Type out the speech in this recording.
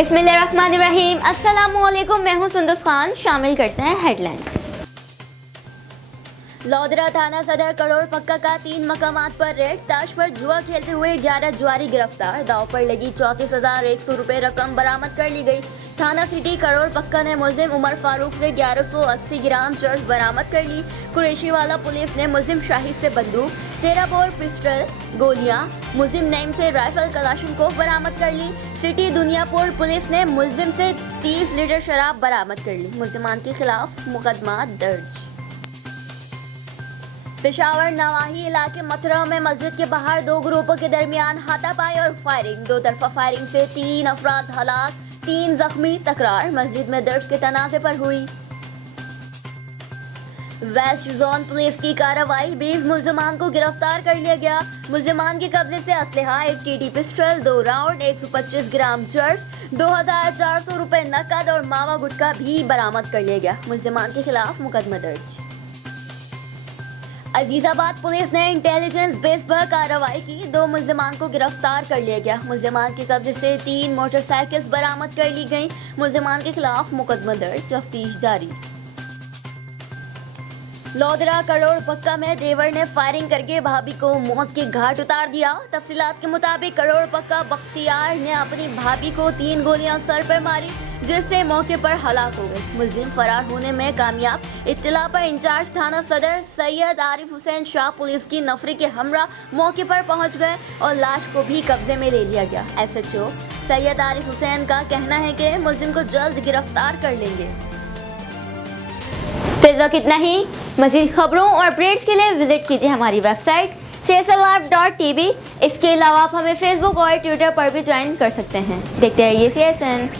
बिस्मिल्लाहिर्रहमानिर्रहीम। अस्सलामुअलैकुम, मैं हूं सुंदस खान। शामिल करते हैं हेडलाइंस। लोधरा थाना सदर करोड़ पक्का का 3 मकामात पर रेड। ताश पर जुआ खेलते हुए 11 जुआरी गिरफ्तार। दाव पर लगी 34,100 रुपए रकम बरामद कर ली गई। थाना सिटी करोड़ पक्का ने मुलजिम उमर फारूक से 1180 ग्राम चर्च बरामद कर ली। कुरैशी वाला पुलिस ने मुलजिम शाहिद से बंदूक, 13 बोर पिस्टल, गोलियां, मुलजिम नईम से राइफल कलाशनकोव बरामद कर ली। सिटी दुनियापुर पुलिस ने मुलजिम से 30 लीटर शराब बरामद कर ली। मुलजिमान के खिलाफ मुकदमा दर्ज। पेशावर नवाही इलाके मथुरा में मस्जिद के बाहर 2 ग्रुपों के दरमियान हाथापाई और फायरिंग। 2 तरफा फायरिंग से 3 अफराद हलाक, 3 जख्मी। तकरार मस्जिद में दर्ज के तनाज़े पर हुई। वेस्ट जोन पुलिस की कार्रवाई, 20 मुलजिमान को गिरफ्तार कर लिया गया। मुलजिमान के कब्जे से असलहा, 1 टीटी पिस्टल, 2 राउंड, 125 ग्राम चर्च, 2,400 रुपए नकद और मावा गुटखा भी बरामद कर लिया गया। मुलजिमान के खिलाफ मुकदमा दर्ज। अजीजाबाद पुलिस ने इंटेलिजेंस बेस पर कार्रवाई की। 2 मुलजिमान को गिरफ्तार कर लिया गया। मुलजिमान के कब्जे से 3 मोटरसाइकिल्स बरामद कर ली गई। मुलजिमान के खिलाफ मुकदमा दर्ज, तफ्तीश जारी। लोधरा करोड़ पक्का में देवर ने फायरिंग करके भाभी को मौत के घाट उतार दिया। तफसीलात के मुताबिक करोड़ पक्का बख्तियार ने अपनी भाभी को 3 गोलियां सर पर मारी, जिससे मौके पर हलाक हो गए। मुलजिम फरार होने में कामयाब। इत्तला पर इंचार्ज थाना सदर सैयद आरिफ हुसैन शाह पुलिस की नफरी के हमरा मौके पर पहुंच गए और लाश को भी कब्जे में ले लिया गया। SHO सैयद आरिफ हुसैन का कहना है कि मुलजिम को जल्द गिरफ्तार कर लेंगे। फिर वक्त इतना ही। मज़ीद खबरों और अपडेट्स के लिए विजिट कीजिए हमारी वेबसाइट cslive.tv। इसके अलावा आप हमें फेसबुक और ट्विटर पर भी ज्वाइन कर सकते हैं। देखते रहिए CSN।